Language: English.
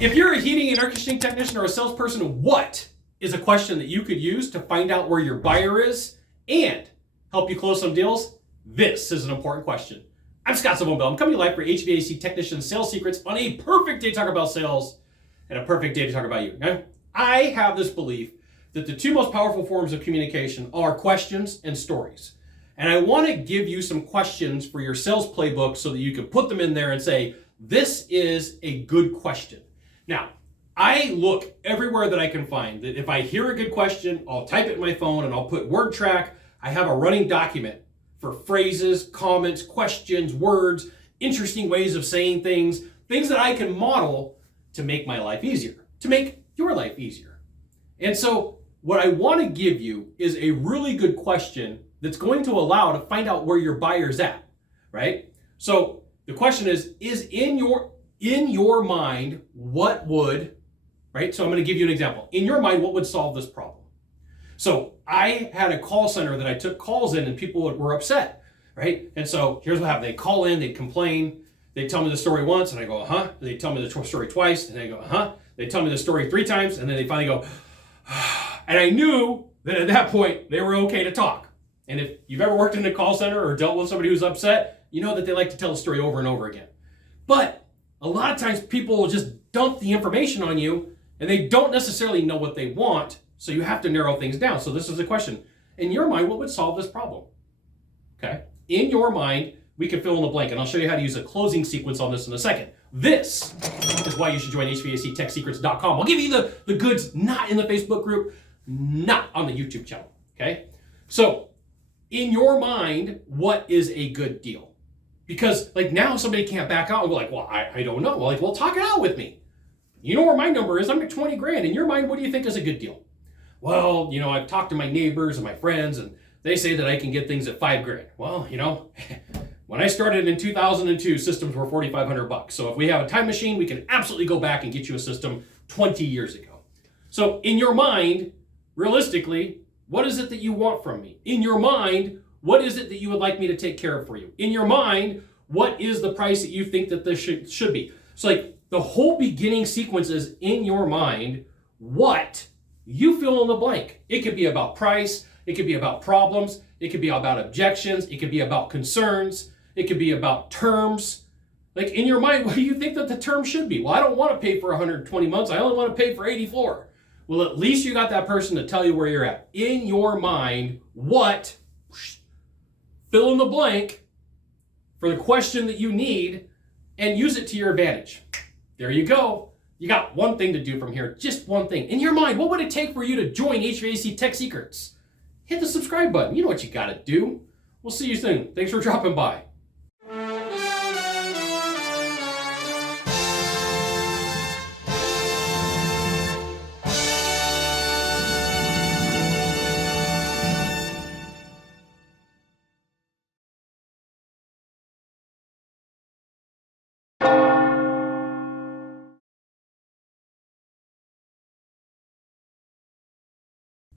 If you're a heating and air conditioning technician or a salesperson, what is a question that you could use to find out where your buyer is and help you close some deals? This is an important question. I'm Sylvan Bell. I'm coming to you live for HVAC technician sales secrets on a perfect day to talk about sales and a perfect day to talk about you. Now, I have this belief that the two most powerful forms of communication are questions and stories. And I want to give you some questions for your sales playbook so that you can put them in there and say, this is a good question. Now, I look everywhere that I can find that if I hear a good question, I'll type it in my phone and I'll put word track. I have a running document for phrases, comments, questions, words, interesting ways of saying things that I can model to make my life easier, to make your life easier. And so what I want to give you is a really good question that's going to allow to find out where your buyer's at, right? So the question is in your mind, what would, right? So I'm going to give you an example. In your mind, what would solve this problem? So I had a call center that I took calls in and people were upset, right? And so here's what happened. They call in, they complain, they tell me the story once and I go, uh-huh. They tell me the story twice and they go, uh-huh. They tell me the story 3 times and then they finally go, and I knew that at that point they were okay to talk. And if you've ever worked in a call center or dealt with somebody who's upset, you know that they like to tell the story over and over again. But a lot of times people will just dump the information on you and they don't necessarily know what they want. So you have to narrow things down. So this is the question. In your mind, what would solve this problem? Okay. In your mind, we can fill in the blank. And I'll show you how to use a closing sequence on this in a second. This is why you should join HVACTechSecrets.com. I'll give you the goods not in the Facebook group, not on the YouTube channel. Okay. So in your mind, what is a good deal? Because like now somebody can't back out and go like, well, I don't know. Well, talk it out with me. You know where my number is. I'm at 20 grand. In your mind, what do you think is a good deal? Well, I've talked to my neighbors and my friends and they say that I can get things at 5 grand. Well, when I started in 2002, systems were $4,500. So if we have a time machine, we can absolutely go back and get you a system 20 years ago. So in your mind, realistically, what is it that you want from me? In your mind, what is it that you would like me to take care of for you? In your mind, what is the price that you think that this should be? So like the whole beginning sequence is in your mind, what you fill in the blank. It could be about price. It could be about problems. It could be about objections. It could be about concerns. It could be about terms. Like in your mind, what do you think that the term should be? Well, I don't want to pay for 120 months. I only want to pay for 84. Well, at least you got that person to tell you where you're at. In your mind, what, fill in the blank for the question that you need and use it to your advantage. There you go. You got one thing to do from here, just one thing. In your mind, what would it take for you to join HVAC Tech Secrets? Hit the subscribe button. You know what you got to do. We'll see you soon. Thanks for dropping by.